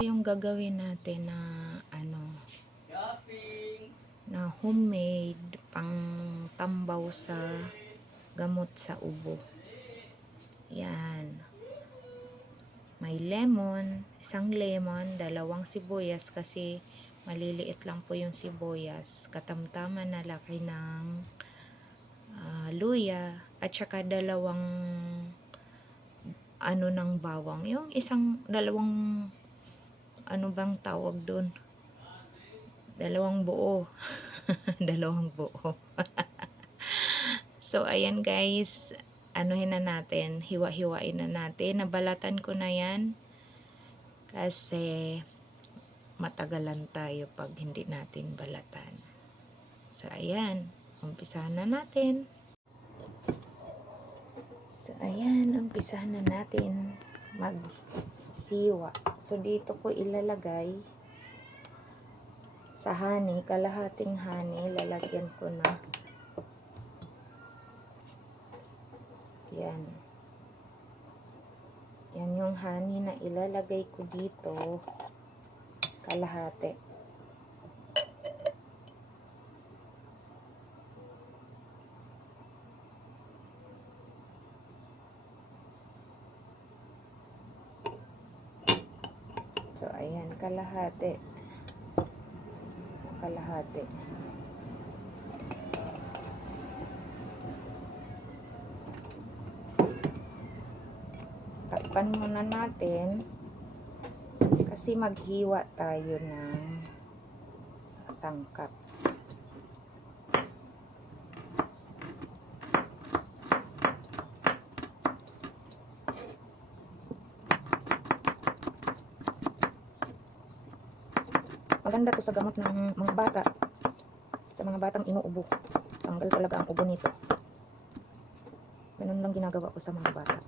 yung gagawin natin na ano, na homemade pang tambaw sa gamot sa ubo. Yan. May lemon, isang lemon, dalawang sibuyas kasi maliliit lang po yung sibuyas. Katamtaman na laki ng luya at saka dalawang ano ng bawang. Yung dalawang ano bang tawag doon? Dalawang buo. Dalawang buo. So, ayan guys. Anuhin na natin. Hiwa-hiwain na natin. Nabalatan ko na yan. Kasi matagalan tayo pag hindi natin balatan. So, ayan. Umpisahan na natin. So, ayan. Umpisahan na natin maghiwa. So, dito ko ilalagay sa honey, kalahating honey, lalagyan ko na. Yan. Yan yung honey na ilalagay ko dito. Kalahati. So, ayan, kalahati. Kalahati. Takpan muna natin kasi maghiwa tayo ng sangkap. Maganda to sa gamot ng mga bata. Sa mga batang inuubo. Tanggal talaga ang ubo nito. Ganun lang ginagawa ko sa mga bata.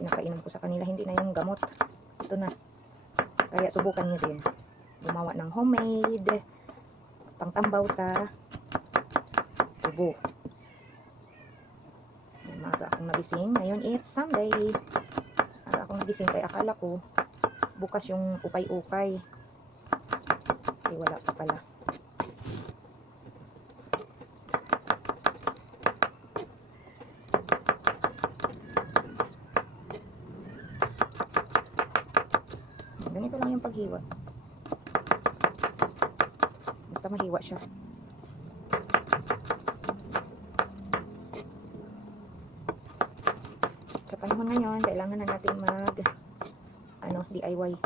Pinakainom ko sa kanila. Hindi na yung gamot. Ito na. Kaya subukan nyo din. Gumawa ng homemade pangtambaw sa ubo. Maaga akong nagising. Ngayon it's Sunday. Maaga akong nagising kaya akala ko bukas yung ukay-ukay. Eh, wala pa pala. Ganito lang yung paghiwa. Basta mahiwa siya. Sa panahon ngayon, kailangan na natin DIY.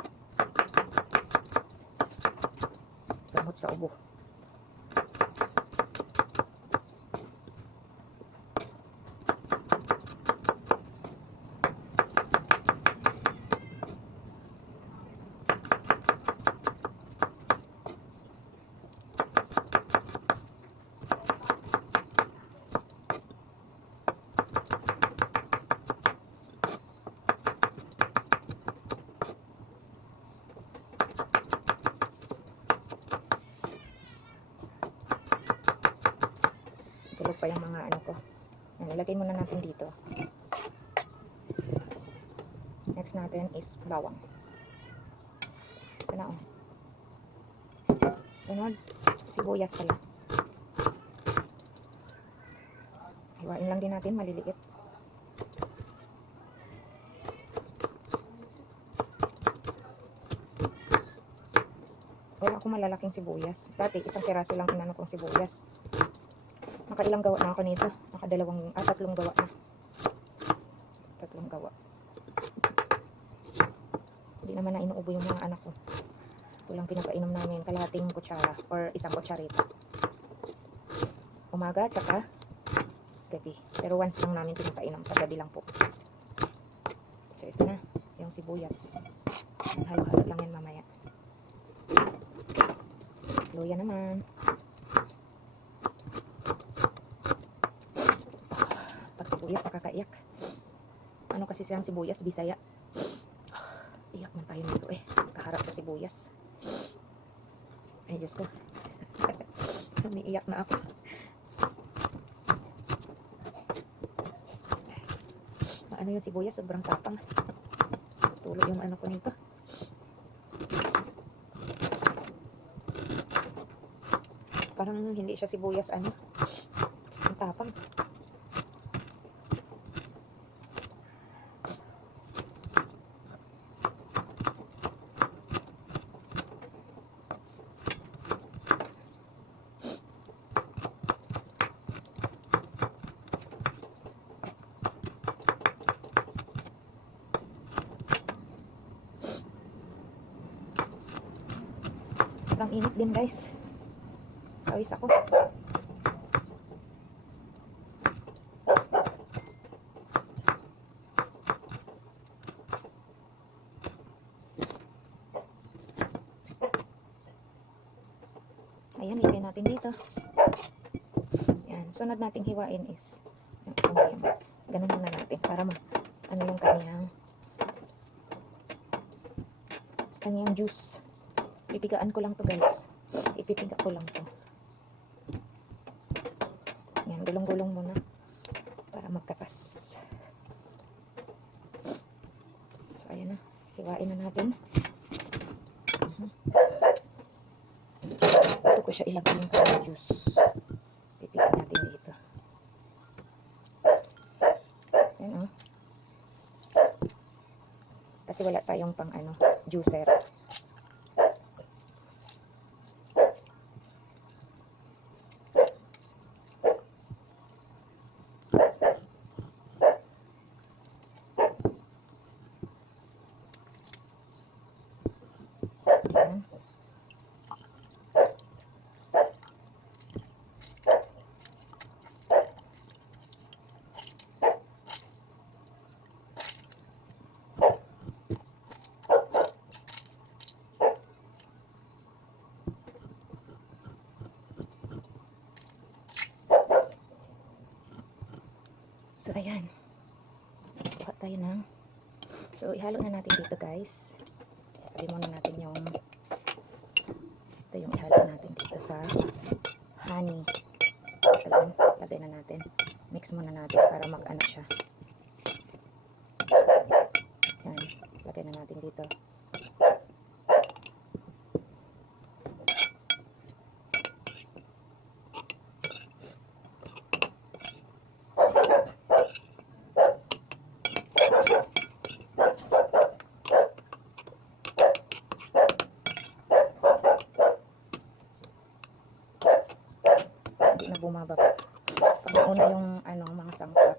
Gamot sa ubo. Tulog pa yung mga ano ko. Nalagay muna natin dito. Next natin is bawang. Ito na, oh. Sunod, sibuyas pala. Hiwain lang din natin, maliliit. Wala akong malalaking sibuyas. Dati, isang piraso lang inano kong sibuyas. Nakailang gawa na ako nito. Tatlong gawa na. Tatlong gawa. Hindi naman na inuubo yung mga anak ko. Ito lang pinapainom namin. Kalahating kutsara or isang kutsarita. Umaga, tsaka gabi. Pero once lang namin pinapainom. Sa gabi lang po. So, ito na. Yung sibuyas. Halo-halo lang yan mamaya. Luya naman. Sibuyas nakakaiyak. Ano kasi siyang sibuyas, Bisaya. Iyak man tayo nito eh. Kaharap sa sibuyas. Ay Diyos ko. Umiiyak na ako. Ano yung sibuyas, sobrang tapang. Tulo yung ano ko nito. Parang hindi siya sibuyas, ano. Ang tapang. Sobrang init din, guys. Pawis ako. Ayan, ilagay natin dito. Yan, sunod nating hiwain is yung onion. Ganun muna natin para ano yung kanyang juice. Pipigaan ko lang to, guys. Ipipiga ko lang to. Yan, gulong-gulong muna para magkatas. So, ayan na. Hiwain na natin. Ito ko siya ilagay yung kanyang juice. Pipiga natin dito. Yan, oh. Kasi wala tayong pang juicer. Ayan. So, ayan. Kuha tayo ng... So, ihalo na natin dito, guys. Sabi muna natin yung... Ito yung ihalo natin dito sa honey. Ayan, lagay na natin. Mix muna natin para mag-ano siya. Ayan, lagay na natin dito. Hindi na bumababa. Pag nauna yung mga sangkap,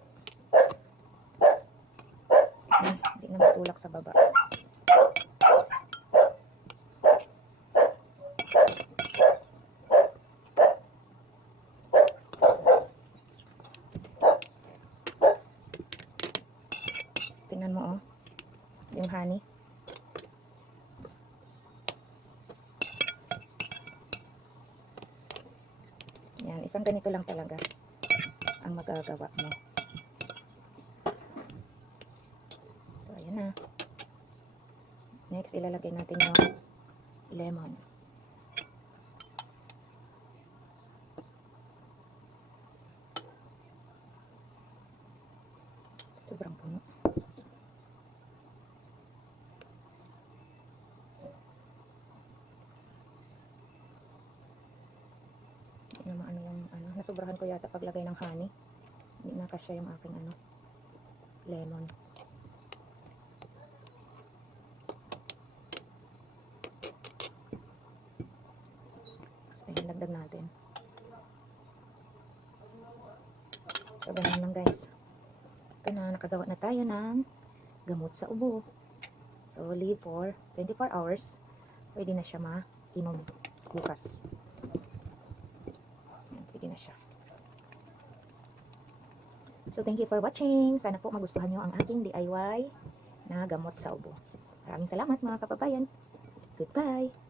hindi na matulak sa baba. Tingnan mo, oh, yung honey. Yan, isang ganito lang talaga ang magagawa mo. So, ayan na. Next, ilalagay natin yung lemon. Sobrang puno. Hindi naman yung nasobrahan ko yata paglagay ng honey. Hindi na kasya yung aking lemon. So, ayan, lagdag natin. So, ganun lang, guys. Ito na, nakagawa na tayo ng gamot sa ubo. So, leave for 24 hours. Pwede na siya mainom bukas. Ayan, pwede na siya. So, thank you for watching. Sana po magustuhan nyo ang aking DIY na gamot sa ubo. Maraming salamat, mga kababayan. Goodbye!